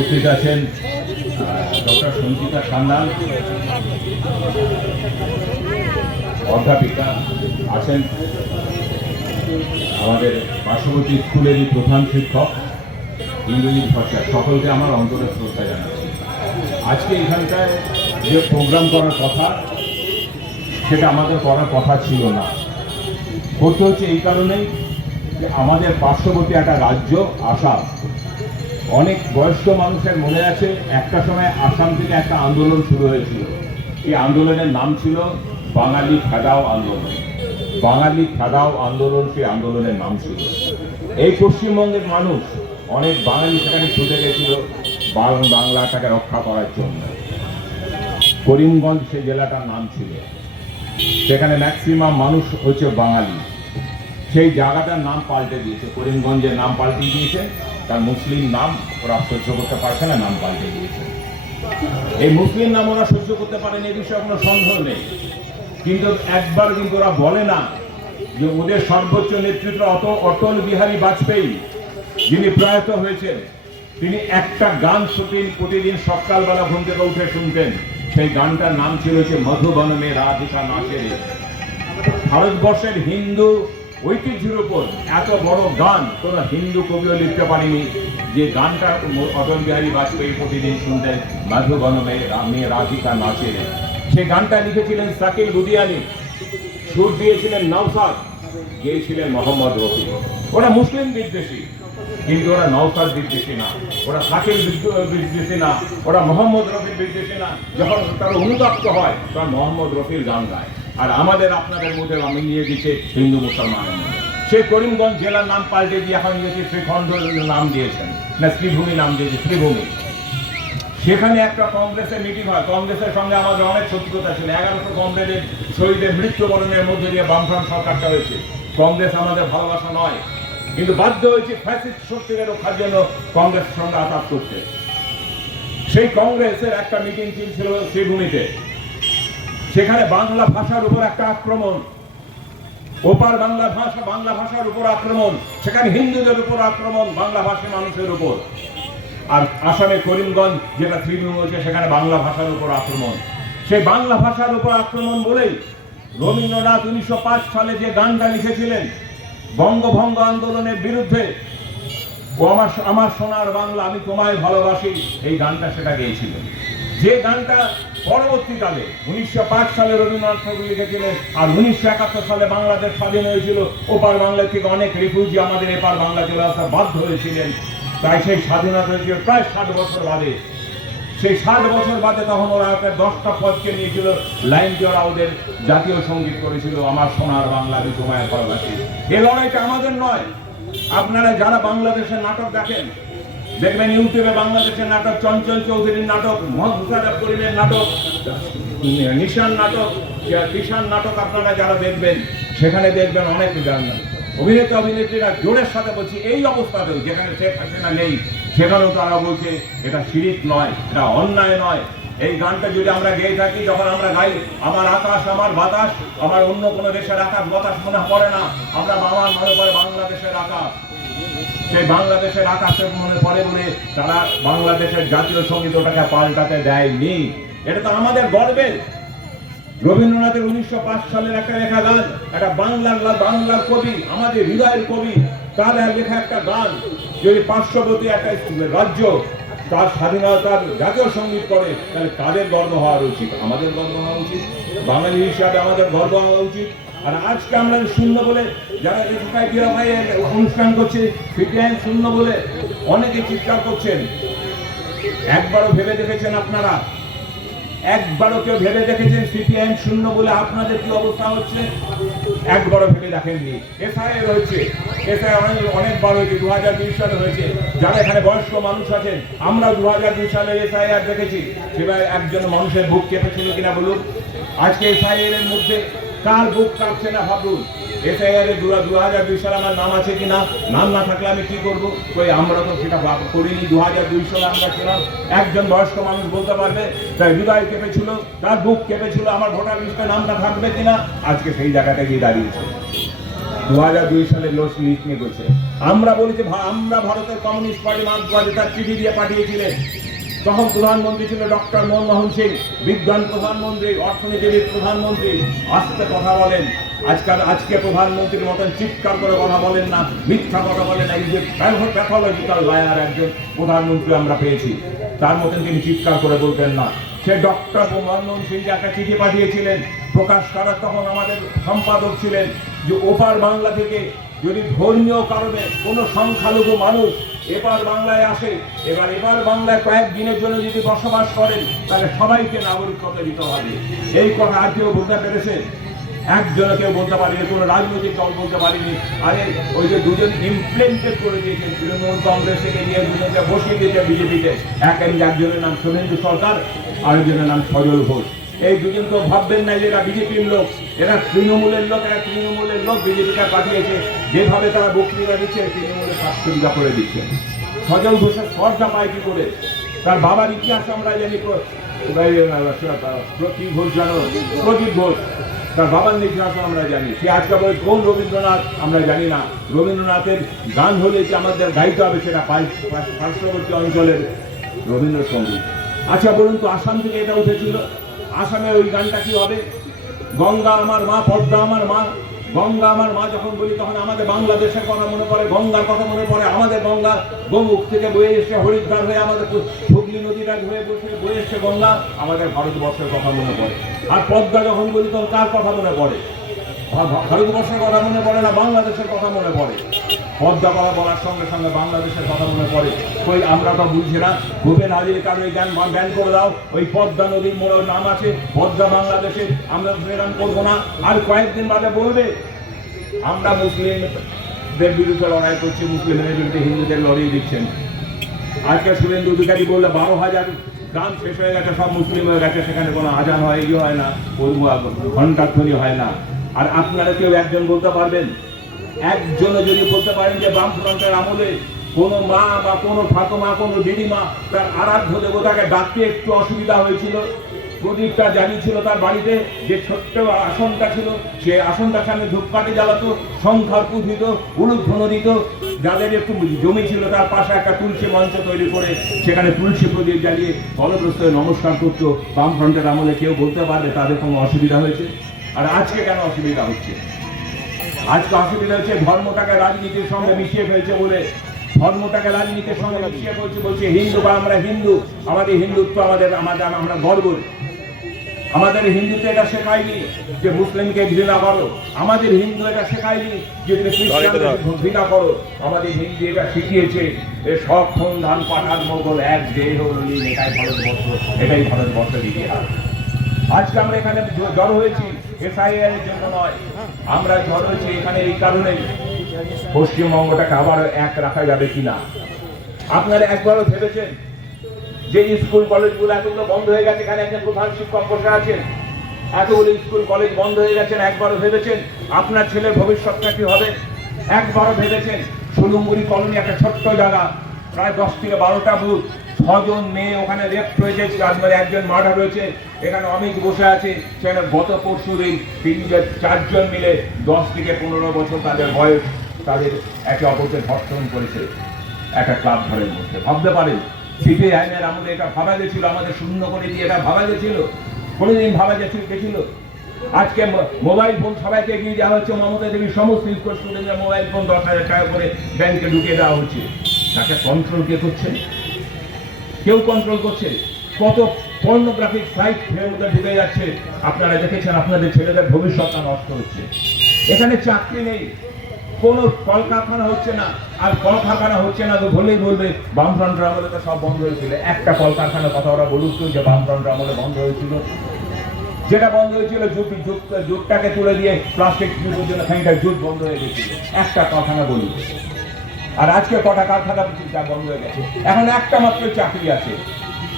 উপস্থিত আছেন ডক্টর সঞ্চিতা সান্যাল, অধ্যাপিকা আছেন, আমাদের পার্শ্ববর্তী স্কুলেরই প্রধান শিক্ষক, ইংরেজি ভাষা, সকলকে আমার অন্তরের শ্রদ্ধা জানাচ্ছি। আজকে এখানটায় যে প্রোগ্রাম করার কথা সেটা আমাদের করার কথা ছিল না। করতে হচ্ছে এই কারণেই যে আমাদের পার্শ্ববর্তী একটা রাজ্য আসাম, অনেক বয়স্ক মানুষের মনে আছে একটা সময় আসাম থেকে একটা আন্দোলন শুরু হয়েছিল। এই আন্দোলনের নাম ছিল বাঙালি খেদাও আন্দোলন। বাঙালি খেদাও আন্দোলন সেই আন্দোলনের নাম ছিল। এই পশ্চিমবঙ্গের মানুষ অনেক বাঙালি সেখানে ছুটে গেছিল বাংলাটাকে রক্ষা করার জন্য। করিমগঞ্জ সেই জেলাটার নাম ছিল, সেখানে ম্যাক্সিমাম মানুষ হচ্ছে বাঙালি। সেই জায়গাটার নাম পাল্টে দিয়েছে, করিমগঞ্জের নাম পাল্টে দিয়েছে, তার মুসলিম নাম ওরা সহ্য করতে পারছে না, নাম পাল্টে দিয়েছে। এই মুসলিম নাম ওরা সহ্য করতে পারেনি, এ বিষয়ে কোনো সন্দেহ নেই। কিন্তু একবার কিন্তু ওরা বলে না যে ওদের সর্বোচ্চ নেতৃত্ব অটল বিহারী বাজপেয়ী, যিনি প্রয়াত হয়েছেন, তিনি একটা গান প্রতিদিন সকালবেলা ঘুম থেকে উঠে শুনতেন। সেই গানটার নাম ছিল যে মধুবন মে রাধিকা নাচে রে। ভারতবর্ষের হিন্দু ঐতিহ্যের উপর এত বড় গান কোন হিন্দু কবিও লিখতে পারেনি, যে গানটা অটল বিহারী বাজপেয়ী প্রতিদিন শুনতেন, মধুবন মে রাধিকা নাচে রে। সেই গানটা লিখেছিলেন শাকিল বুদিয়ানি, সুর দিয়েছিলেন নওশাদ, গেয়েছিলেন মোহাম্মদ রফি। ওরা মুসলিম বিদ্বেষী, কিন্তু ওরা নওশাদ বিদ্বেষী না, ওরা শাকিল বিদ্বেষী না, ওরা মোহাম্মদ রফির বিদ্বেষী না। যখন তারা অনুতপ্ত হয় তখন মোহাম্মদ রফির গান গায়। আর আমাদের আপনাদের মধ্যে আমি নিয়ে গেছে হিন্দু মুসলমানের মধ্যে। সে করিমগঞ্জ জেলার নাম পাল্টে দিয়ে এখন গেছে শ্রীখণ্ড নাম দিয়েছেন, না শ্রীভূমি নাম দিয়েছে, শ্রীভূমি। সেখানে একটা কংগ্রেসের মিটিং হয়, কংগ্রেসের সঙ্গে আমাদের অনেক শত্রুতা ছিল। 1100 কংগ্রেসের শহীদের মৃত্যুবরণের মধ্যে দিয়ে বামফ্রন্ট সরকারটা হয়েছে। কংগ্রেস আমাদের ভালোবাসা নয়, কিন্তু বাধ্য হয়েছে ফ্যাসিস্ট শক্তিকে রক্ষার জন্য কংগ্রেসের সঙ্গে আঘাত করতে। সেই কংগ্রেসের একটা মিটিং ছিল শ্রীভূমিতে। সেখানে বাংলা ভাষার উপর একটা আক্রমণ, ওপার বাংলা ভাষার উপর আক্রমণ, সেখানে হিন্দুদের উপর আক্রমণ, বাংলা ভাষী মানুষের উপর। আর আসামে করিমগঞ্জ যেটা শ্রীভূমি হয়েছে, সেখানে বাংলা ভাষার উপর আক্রমণ। সেই বাংলা ভাষার উপর আক্রমণ বলেই রবীন্দ্রনাথ 1905 সালে যে গানটা লিখেছিলেন বঙ্গভঙ্গ আন্দোলনের বিরুদ্ধে, ও আমার সোনার বাংলা আমি তোমায় ভালোবাসি, এই গানটা সেটা গেয়েছিলেন। যে গানটা পরবর্তীকালে 1905 সালে রবীন্দ্রনাথ ঠাকুর লিখেছিলেন। আর 1971 সালে বাংলাদেশ স্বাধীন হয়েছিল, ওপার বাংলা থেকে অনেক রিফিউজি আমাদের এপার বাংলা চলে আসতে বাধ্য হয়েছিলেন। তাই সেই স্বাধীনতা হয়েছিল প্রায় 60 বছর বাদে। সেই 60 বছর বাদে তখন ওরা একটা 10টা পদকে নিয়েছিল, লাইন দিয়ে ওরা ওদের জাতীয় সঙ্গীত করেছিল, আমার সোনার বাংলা আমি তোমায় ভালোবাসি। এই লড়াইটা আমাদের নয়। আপনারা যারা বাংলাদেশের নাটক দেখেন, দেখবেন ইউটিউবে বাংলাদেশের নাটক, চঞ্চল চৌধুরীর নাটক, মোহাম্মদ করিমের নাটক, নিশান নাটক, কিষান নাটক, আপনারা যারা দেখবেন সেখানে দেখবেন অনেক গান অভিনেতা অভিনেত্রীরা জোরের সাথে বলছি, এই অবস্থাতেও যেখানে শেখ হাসিনা নেই সেখানেও তারা বলছে এটা শিরিক নয়, এটা অন্যায় নয়। এই গানটা যদি আমরা গেয়ে থাকি, যখন আমরা গাই আমার আকাশ আমার বাতাস, আমার অন্য কোনো দেশের আকাশ বাতাস মনে পড়ে না, আমরা আমার মনে পড়ে বাংলাদেশের আকাশ। সেই বাংলাদেশের আকাশে মনে পড়ে বলে তারা বাংলাদেশের জাতীয় সঙ্গীত ওটাকে পাল্টাতে দেয়নি। এটা তো আমাদের গর্বের। রবীন্দ্রনাথের 1905 সালের একটা লেখা গান, একটা বাংলার কবি, আমাদের হৃদয়ের কবি, তার লেখা একটা গান, যদি পার্শ্ববর্তী একটা রাজ্য তার স্বাধীনতার জাতীয় সঙ্গীত করে, তাহলে তাদের গর্ব হওয়া উচিত, আমাদের গর্ব হওয়া উচিত, বাঙালি হিসাবে আমাদের গর্ব হওয়া উচিত। আর আজকে আমরা শূন্য বলে যারা অনুষ্ঠান করছে, সিপিআইএম শূন্য বলে অনেকে চিৎকার করছেন। একবারও ভেবে দেখেছেন আপনারা? একবারও কেউ ভেবে দেখেছেন সিপিআইএম শূন্য বলে আপনাদের কি অবস্থা হচ্ছে? একবারও ভেবে দেখেননি। এসআইআর হয়েছে, এসআইআর অনেকবার হয়েছে, 2002 সালে হয়েছে। যারা এখানে বয়স্ক মানুষ আছেন, আমরা 2002 সালে এসআইআর দেখেছি। সেবার একজন মানুষের বুক কেঁপেছিল কিনা বলুন? আজকে এসআইআর এর মধ্যে কার বুক কাঁপছে না ভাবুন। এসআইআর এর 2002 সালে আমার নাম আছে কিনা? নাম না থাকলে আমি কি করবো? আমরা তো সেটা করিনি। 2002 সালে আমরা ছিলাম। একজন বয়স্ক মানুষ বলতে পারবে তার হৃদয় কেঁপেছিল, তার বুক কেঁপেছিল, আমার ভোটার লিস্টে নামটা থাকবে কিনা? আজকে সেই জায়গাটা গিয়ে দাঁড়িয়েছে। 2002 সালে লিস্ট নিয়ে গেছে। আমরা বলেছি আমরা ভারতের কমিউনিস্ট পার্টি মার্ক্সবাদী তার চিঠি দিয়ে পাঠিয়েছিলেন। তখন প্রধানমন্ত্রী ছিল ডক্টর মনমোহন সিং, বিজ্ঞান প্রধানমন্ত্রী, অর্থনীতিবিদ প্রধানমন্ত্রী। আস্তে কথা বলেন, আজকে প্রধানমন্ত্রীর মতন চিৎকার করে কথা বলেন না, মিথ্যা কথা বলেন না। এই যে প্যাথোলজিক্যাল লায়ার একজন প্রধানমন্ত্রী আমরা পেয়েছি, তার মতন তিনি চিৎকার করে বলতেন না। সে ডক্টর মনমোহন সিংকে একটা চিঠি পাঠিয়েছিলেন। প্রকাশ কারাট তখন আমাদের সম্পাদক ছিলেন, যে ওপার বাংলা থেকে যদি ধর্মীয় কারণে কোনো সংখ্যালঘু মানুষ এবার বাংলায় আসে, এবার বাংলায় কয়েকদিনের জন্য যদি বসবাস করেন, তাহলে সবাইকে নাগরিকত্ব দিতে হবে। এই কথা আর কেউ বলতে পেরেছে? একজনে কেউ বলতে পারেনি, কোনো রাজনৈতিক দল বলতে পারেনি। আরে ওই যে দুজন ইমপ্লিমেন্টেড করে দিয়েছেন তৃণমূল কংগ্রেস থেকে নিয়ে দুজনকে বসিয়ে দিয়েছে বিজেপিতে। একজনের নাম শুভেন্দু সরকার, আরেকজনের নাম সজল ঘোষ। এই দুজন তো ভাববেন না যে এরা বিজেপির লোক, এরা তৃণমূলের লোক। এরা তৃণমূলের লোক বিজেপিকে পাঠিয়েছে। যেভাবে তারা বক্তৃতা দিচ্ছে, তৃণমূলের স্বাস্থ্যবিধা করে দিচ্ছে। সজল ঘোষের সরটা পায় কি করে? তার বাবার ইতিহাস আমরা জানি, প্রদীপ ঘোষ, তার বাবার ইতিহাস আমরা জানি। সে আজকে বলে কোন রবীন্দ্রনাথ আমরা জানি না। রবীন্দ্রনাথের গান হলে যে আমাদের গাইতে হবে, সেটা পার্শ্ববর্তী অঞ্চলের রবীন্দ্রসঙ্গীত। আচ্ছা বলুন তো, আসাম থেকে এটা উঠেছিল। আসামে ওই গানটা কি হবে? গঙ্গা আমার মা, পদ্মা আমার মা। গঙ্গা আমার মা যখন বলি, তখন আমাদের বাংলাদেশের কথা মনে পড়ে, গঙ্গার কথা মনে পড়ে। আমাদের গঙ্গা গোমুখ থেকে বয়ে এসে হরিদ্বার হয়ে আমাদের হুগলি নদীটা ধুয়ে বয়ে এসে গঙ্গা, আমাদের ভারতবর্ষের কথা মনে পড়ে। আর পদ্মা যখন বলি, তখন কার কথা মনে পড়ে? ভারতবর্ষের কথা মনে পড়ে না, বাংলাদেশের কথা মনে পড়ে। পদ্মা কথা বলার সঙ্গে সঙ্গে বাংলাদেশের কথা মনে পড়ে। ওই আমরা তো বুঝছি না, ভূপেন হাজরিকার ওই গান ব্যান করে দাও। ওই পদ্মা নদীর মোড় নাম আছে, পদ্মা বাংলাদেশে, আমরা গান করবো না। আর কয়েকদিন বাদে বলবে আমরা মুসলিমদের বিরুদ্ধে লড়াই করছি, মুসলিমদের বিরুদ্ধে হিন্দুদের লড়িয়ে দিচ্ছেন। আজকে শুভেন্দু অধিকারী বললে 12,000 গ্রাম শেষ হয়ে গেছে, সব মুসলিম হয়ে গেছে, সেখানে কোনো আজান হয়, হয় না, ঘণ্টাধ্বনি হয় না। আর আপনারা কেউ একজন বলতে পারবেন, একজনে যদি বলতে পারেন যে বামফ্রন্টের আমলে কোনো মা বা কোনো ঠাকুমা, কোনো দিদিমা তার আরাধ্য দেবতাকে ডাকতে একটু অসুবিধা হয়েছিল, প্রদীপটা জ্বালিয়েছিল তার বাড়িতে, যে ছোট্ট আসনটা ছিল, সে আসনটার সামনে ধূপকাঠি জ্বালাতো, সংখ্যার পুঁথিত, উলুধ্বনি দিত। যাদের একটু জমি ছিল, তার পাশে একটা তুলসী মঞ্চ তৈরি করে সেখানে তুলসী প্রদীপ জ্বালিয়ে ফলপ্রস্ত নমস্কার করতো। বামফ্রন্টের আমলে কেউ বলতে পারবে তাদের কোনো অসুবিধা হয়েছে? আর আজকে কেন অসুবিধা হচ্ছে? আজকে অসুবিধা হচ্ছে ধর্মটাকে রাজনীতির সঙ্গে মিশিয়ে ফেলছে বলে। ধর্মটাকে রাজনীতির সঙ্গে মিশিয়ে বলছে হিন্দু বা আমরা হিন্দু, আমাদের হিন্দুত্ব আমরা গর্ব। আমাদের হিন্দুতে এটা শেখায়নি যে মুসলিমকে ঘৃণা করো। আমাদের হিন্দু এটা শেখায়নি যে খ্রিস্টানকে ঘৃণা করো। আমাদের হিন্দু এটা শিখিয়েছে সব খুন ধান পাঠান মোগল এক দেহ রঙিন, এটাই ভারতবর্ষ, এটাই ভারতবর্ষের ইতিহাস। আজকে আমরা এখানে জড়ো হয়েছি এসআইআর এর জন্য নয়, আমরা জড়ো হয়েছি এখানে এই কারণে পশ্চিমবঙ্গটাকে আবার এক রাখা যাবে কিনা। আপনারা একবারও ভেবেছেন যে স্কুল কলেজগুলো এতগুলো বন্ধ হয়ে গেছে, এখানে একজন প্রধান শিক্ষক বসে আছেন, এতগুলো স্কুল কলেজ বন্ধ হয়ে গেছেন, একবারও ভেবেছেন আপনার ছেলের ভবিষ্যৎটা কি হবে? একবারও ভেবেছেন সুলুমগুড়ি কলোনি একটা ছোট্ট জায়গা, প্রায় 10 থেকে 12টা বুথ, 6 জন মেয়ে ওখানে রেপ হয়েছে, একজন মার্ডার হয়েছে। এখানে অমিত বসে আছে, সেখানে গত পরশু দিন 4 জন মিলে 10 থেকে 15 বছর তাদের বয়স, তাদের একে অপরকে ধর্ষণ করেছে একটা ক্লাব ঘরের মধ্যে। ভাবতে পারেন সিপিআইএমের আমলে এটা ভাবা গেছিল, আমাদের শূন্য করে দিয়ে এটা ভাবা গেছিল? কোনোদিন ভাবা গেছিল? আজকে মোবাইল ফোন সবাইকে এগিয়ে দেওয়া হচ্ছে, মমতা দেবীর সমস্ত স্টুডেন্টদের মোবাইল ফোন 10,000 টাকা করে ব্যাংকে ঢুকিয়ে দেওয়া হচ্ছে। তাকে কন্ট্রোল কে করছে? কেউ কন্ট্রোল করছে? কত পর্নোগ্রাফিক সাইট মধ্যে ঢুকে যাচ্ছে, আপনারা দেখেছেন। আপনাদের ছেলেদের ভবিষ্যৎটা নষ্ট হচ্ছে। এখানে চাকরি নেই, কোনো কলকারখানা হচ্ছে না। আর কলকারখানা হচ্ছে না তো বললেই বলবে বামফ্রন্টের আমলে তো সব বন্ধ হয়েছিল। একটা কলকারখানার কথা ওরা বলুক তো যে বামফ্রন্টের আমলে বন্ধ হয়েছিল। যেটা বন্ধ হয়েছিল জুটটাকে তুলে দিয়ে প্লাস্টিক জুটের জন্য খানিকটা জুট বন্ধ হয়ে গেছিল। একটা কারখানা বলুক। আর আজকে কটা কারখানা বন্ধ হয়ে গেছে। এখন একটা মাত্র চাকরি আছে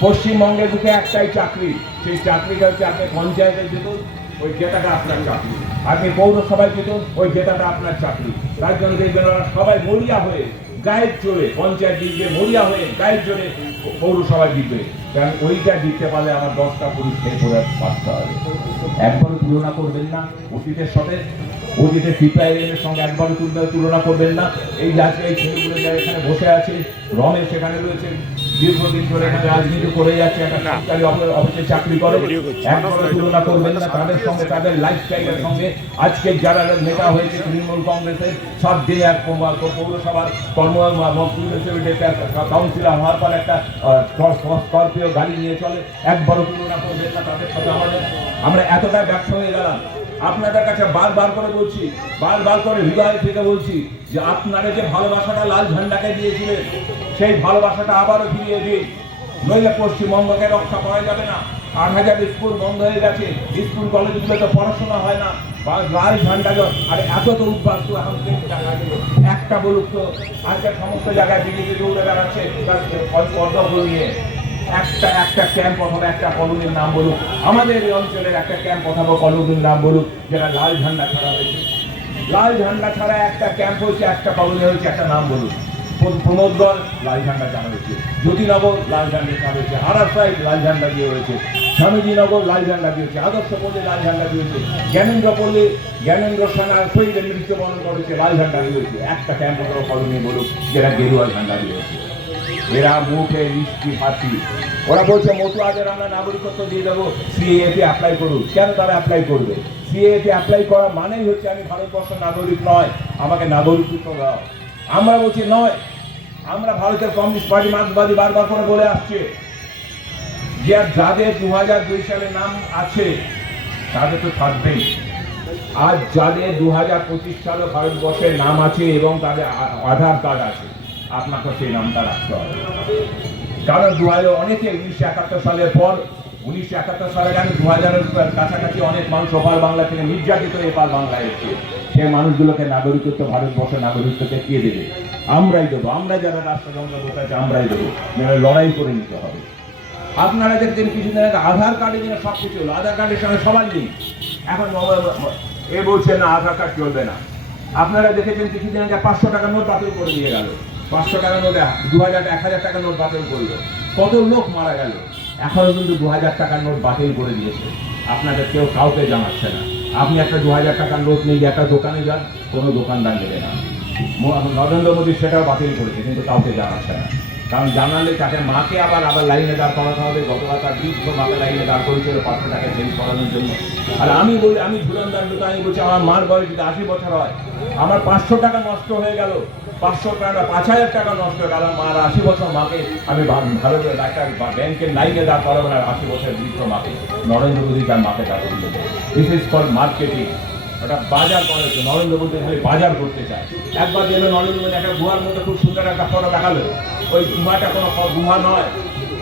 পশ্চিমবঙ্গের বুকে, একটাই চাকরি। সেই চাকরিটা হচ্ছে আপনি পঞ্চায়েতে যেতুন, ওই জেতাটা আপনার চাকরি। আপনি পৌরসভায় যেতুন, ওই জেতাটা আপনার চাকরি। তার জন্য দেখবেন ওরা সবাই মরিয়া হয়ে গায়ের জোরে পঞ্চায়েত জিতবে, মরিয়া হয়ে গায়ের জোরে পৌরসভা জিতবে, কারণ ওইটা জিততে পারলে আমার 10টা পুলিশ খেয়ে পড়ে বাঁচতে হবে। একবারও তুলনা করবেন না অতীতের সাথে, অতীতের সিপিআইএম এর সঙ্গে একবারও তুলনা করবেন না। এই আজকে এই ছেলেগুলো যারা এখানে বসে আছে, রমেশ সেখানে রয়েছে, দীর্ঘদিন ধরে এখানে রাজনীতি করে যাচ্ছে, একটা সরকারি অফিসে চাকরি করে, একবারও তুলনা করবেন না তাদের সঙ্গে, তাদের লাইফস্টাইলের সঙ্গে। আজকে যারা নেতা হয়েছে তৃণমূল কংগ্রেসের, 7 দিনে এক পৌরসভার কাউন্সিলর হওয়ার পর একটা স্করপিও গাড়ি নিয়ে চলে, একবারও তুলনা করবেন না তাদের সাথে আমাদের। আমরা এতটা ব্যর্থ হয়ে গেলাম। আপনাদের কাছে বারবার করে বলছি, বারবার করে হৃদয় থেকে বলছি যে আপনারা যে ভালোবাসাটা লাল ঝান্ডাকে দিয়েছিলেন, সেই ভালোবাসাটা আবারও ফিরিয়ে দিন, নইলে পশ্চিমবঙ্গকে রক্ষা করা যাবে না। 8,000 স্কুল বন্ধ হয়ে গেছে, স্কুল কলেজগুলো তো পড়াশোনা হয় না, লাল ঝান্ডা আরে এত তো উদ্বাস তো এখন একটা বলুক তো, আজকে সমস্ত জায়গায় বিজেপি দৌড়ে বেড়াচ্ছে পদ্মফুল নিয়ে। একটা ক্যাম্প অথবা একটা কলোনির নাম বলুক, আমাদের এই অঞ্চলের একটা ক্যাম্প অথবা কলোনির নাম বলুক যেটা লাল ঝান্ডা ছাড়া হয়েছে। লাল ঝান্ডা ছাড়া একটা ক্যাম্প হয়েছে, একটা কলোনি হয়েছে, একটা নাম বলুক। প্রমোদগড় লাল ঝান্ডা চালা হয়েছে, জ্যোতিনগর লাল ঝান্ডা চালা হয়েছে, আরাসাইড লাল ঝান্ডা দিয়ে হয়েছে, স্বামীজিনগর লাল ঝান্ডা দিয়েছে, আদর্শপল্লী লাল ঝান্ডা দিয়েছে, জ্ঞানেন্দ্রপল্লী জ্ঞানেন্দ্র সেনার শহীদের মৃত্যুবরণ করেছে, লাল ঝান্ডা দিয়েছে। একটা ক্যাম্প অথবা কলোনি বলুক যেটা গেরুয়া ঝান্ডা দিয়েছে। এরা মুখে মিষ্টি হাসি, ওরা বলছে মতুয়াদের আমরা নাগরিকত্ব দিয়ে দেবো, সিএএতে অ্যাপ্লাই করুন। কেন তারা অ্যাপ্লাই করবে? সিএএতে অ্যাপ্লাই করা মানেই হচ্ছে আমি ভারতবর্ষের নাগরিক নয়, আমাকে নাগরিকত্ব দাও। আমরা বলছি নয়, আমরা ভারতের কমিউনিস্ট পার্টি মার্ক্সবাদী বারবার করে বলে আসছে যে যাদের 2002 সালে নাম আছে তাদের তো থাকবেই, আর যাদের 2025 সালে ভারতবর্ষের নাম আছে এবং তাদের আধার কার্ড আছে, আপনাকে সেই নামটা রাখতে হবে। কারণ 2000 অনেকে 1971 সালের পর, 1971 সালের আগে 2000-এর কাছাকাছি অনেক মানুষ ওপার বাংলা থেকে নির্যাতিত এপার বাংলায় এসছে। সেই মানুষগুলোকে নাগরিকত্ব, ভারতবর্ষের নাগরিকত্বকে কে দেবে? আমরাই দেবো। আমরা যারা রাষ্ট্রযন্ত্র বসে আছে আমরাই দেবো, লড়াই করে নিতে হবে। আপনারা দেখতেন কিছুদিন আগে আধার কার্ডে যেন সব কিছু হলো, আধার কার্ডের সঙ্গে সবার নেই। এখন এ বলছে না আধার কার্ড চলবে না। আপনারা দেখেছেন কিছুদিন আগে 500 টাকা নোট বাতিল করে দিয়ে গেল, 500 টাকা নোট 1000 টাকা নোট বাতিল করলো, কত লোক মারা গেল। এখনো কিন্তু 2000 টাকার নোট বাতিল করে দিয়েছে, আপনাদের কেউ কাউকে জানাচ্ছে না। আপনি একটা 2000 টাকার নোট নিয়ে একটা দোকানে যান, কোনো দোকানদার নেবে না। নরেন্দ্র মোদী সেটাও বাতিল করেছে, কিন্তু কাউকে জানাচ্ছে না। কারণ জানালে তাকে মাকে আবার লাইনে দাঁড় করাতে হবে। গতকাল তার বৃদ্ধ মাকে লাইনে দাঁড় করেছিল 500 টাকা চেঞ্জ করানোর জন্য। আর আমি বলি, আমি ধুরন্ধার লোক, আমি বলছি আমার মার বয়স যদি 80 বছর হয়, আমার 500 টাকা নষ্ট হয়ে গেল, 500 টাকা 5000 টাকা নষ্ট হয়ে গেল। মার 80 বছর মাকে আমি ভালো করে একটা ব্যাংকের লাইনে দাঁড় করাবো না 80 বছরের বৃদ্ধ মাকে। নরেন্দ্র মোদী তার মাকে দাঁড় করে দেবে। This is called marketing. ওটা বাজার করা হচ্ছে, নরেন্দ্র মোদী খালি বাজার করতে চায়। একবার দেখবে নরেন্দ্র মোদী একটা গুহার মধ্যে খুব সুন্দর একটা ফটো দেখালো, ওই গুহাটা কোনো গুহা নয়,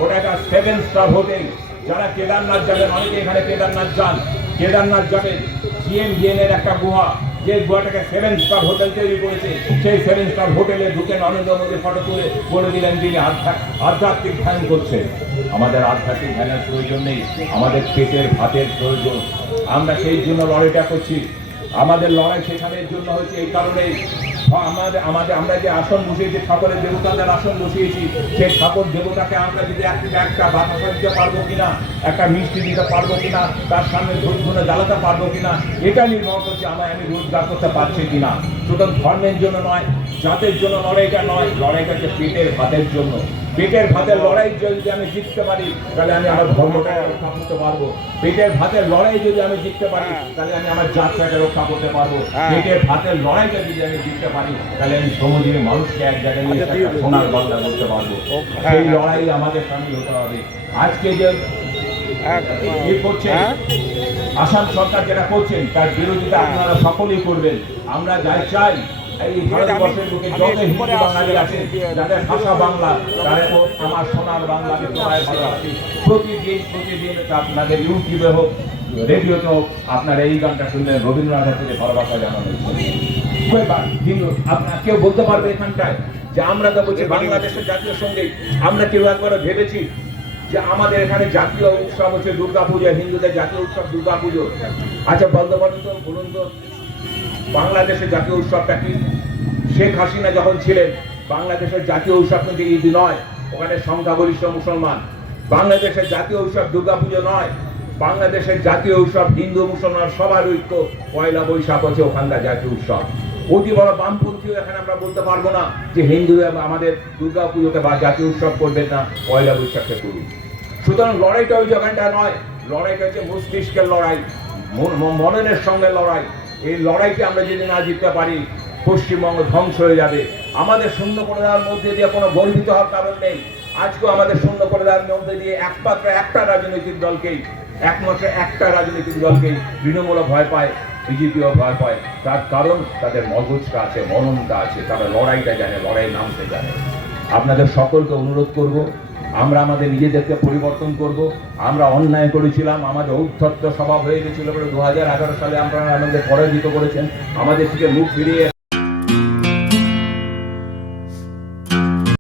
ওটা একটা 7 স্টার হোটেল। যারা কেদারনাথ যাবেন, অনেকে এখানে কেদারনাথ যান, কেদারনাথ যাবেন, GMGN-এর একটা গুহা, যে গুহাটাকে 7 স্টার হোটেল তৈরি করেছে, সেই 7 স্টার হোটেলে ঢুকে নরেন্দ্র মোদী ফটো তুলে বলে দিলেন তিনি আধ্যাত্মিক ধ্যান করছেন। আমাদের আধ্যাত্মিক ধ্যানের প্রয়োজন নেই, আমাদের পেটের ভাতের প্রয়োজন। আমরা সেই জন্য লড়াইটা করছি। আমাদের লড়াই সেখানের জন্য হচ্ছে এই কারণেই আমরা যে আসন বসিয়েছি, ঠাকুরের দেবতাদের আসন বসিয়েছি, সেই ঠাকুর দেবতাকে আমরা যদি একটা বাতাসা দিতে পারবো কিনা, একটা মিষ্টি দিতে পারবো কিনা, তার সামনে ধূপধুনো জ্বালাতে পারবো কিনা, এটা নির্ভর করছে আমি রোজগার করতে পারছি কিনা। সুতরাং ধর্মের জন্য নয়, জাতের জন্য লড়াইটা নয়, লড়াইটা হচ্ছে পেটের ভাতের জন্য। পেটের ভাতের লড়াই যদি আমি জিততে পারি, তাহলে আমি আমার ধর্মটাকে রক্ষা করতে পারবো। পেটের ভাতের লড়াই যদি আমি জিততে পারি, তাহলে আমি আমার জাতটাকে রক্ষা করতে পারবো। পেটের ভাতের লড়াইটা যদি আমি জিততে পারি, তাহলে আমি শ্রমজীবী মানুষকে এক জায়গায় নিয়ে সোনার বাংলা করতে পারবো। সেই লড়াই আমাদের সামিল হতে হবে। আজকে যে করছেন আসাম সরকার যেটা করছেন, তার বিরোধিতা আপনারা সকলেই করবেন। আমরা যাই চাই এই ভারতবর্ষের বুকে যত হিন্দু বাঙালি আছে, যাদের ভাষা বাংলা, তাদের আমার সোনার বাংলাকে সবাই ভালোবাসি। প্রতিদিন আপনাদের ইউটিউবে হোক, রেডিওতে হোক, আপনারা এই গানটা শুনলেন, রবীন্দ্রনাথের প্রতি ভালোবাসা জানানো। আপনার কেউ বলতে পারবে এখানটায় যে আমরা তো বলছি বাংলাদেশের জাতীয় সঙ্গীত, আমরা কেউ একবারও ভেবেছি যে আমাদের এখানে জাতীয় উৎসব হচ্ছে দুর্গাপুজো, হিন্দুদের জাতীয় উৎসব দুর্গাপুজো। আচ্ছা বলুন তো বাংলাদেশের জাতীয় উৎসবটা কি? শেখ হাসিনা যখন ছিলেন বাংলাদেশের জাতীয় উৎসব কিন্তু ঈদ নয়, ওখানে সংখ্যাগরিষ্ঠ মুসলমান। বাংলাদেশের জাতীয় উৎসব দুর্গাপুজো নয়, বাংলাদেশের জাতীয় উৎসব হিন্দু মুসলমান সবার ঐক্য। পয়লা বৈশাখ হচ্ছে ওখানকার জাতীয় উৎসব। অতি বড় বামপন্থীও এখানে আমরা বলতে পারবো না যে হিন্দু আমাদের দুর্গা পুজোকে বা জাতীয় উৎসব করবেন না, পয়লা বৈশাখে করুন। সুতরাং লড়াইটা ওই জায়গাটা নয়, লড়াইটা হচ্ছে মস্তিষ্কের লড়াই, মননের সঙ্গে লড়াই। এই লড়াইকে আমরা যদি না জিততে পারি, পশ্চিমবঙ্গ ধ্বংস হয়ে যাবে। আমাদের শূন্য করে দেওয়ার মধ্যে দিয়ে কোনো গর্বিত হওয়ার কারণ নেই। আজকেও আমাদের শূন্য করে দেওয়ার মধ্যে দিয়ে একমাত্র একটা রাজনৈতিক দলকেই তৃণমূল ভয় পায়, বিজেপিও ভয় পায়। তার কারণ তাদের মগজটা আছে, মননটা আছে, তারা লড়াইটা জানে, লড়াই নামতে জানে। আপনাদের সকলকে অনুরোধ করব, আমরা আমাদের নিজেদেরকে পরিবর্তন করব। আমরা অন্যায় করেছিলাম, আমাদের ঔদ্ধত্য স্বভাব হয়ে গেছিল বলে 2011 সালে আপনারা আমাদের পরাজিত করেছেন। আমাদের থেকে মুখ ফিরিয়ে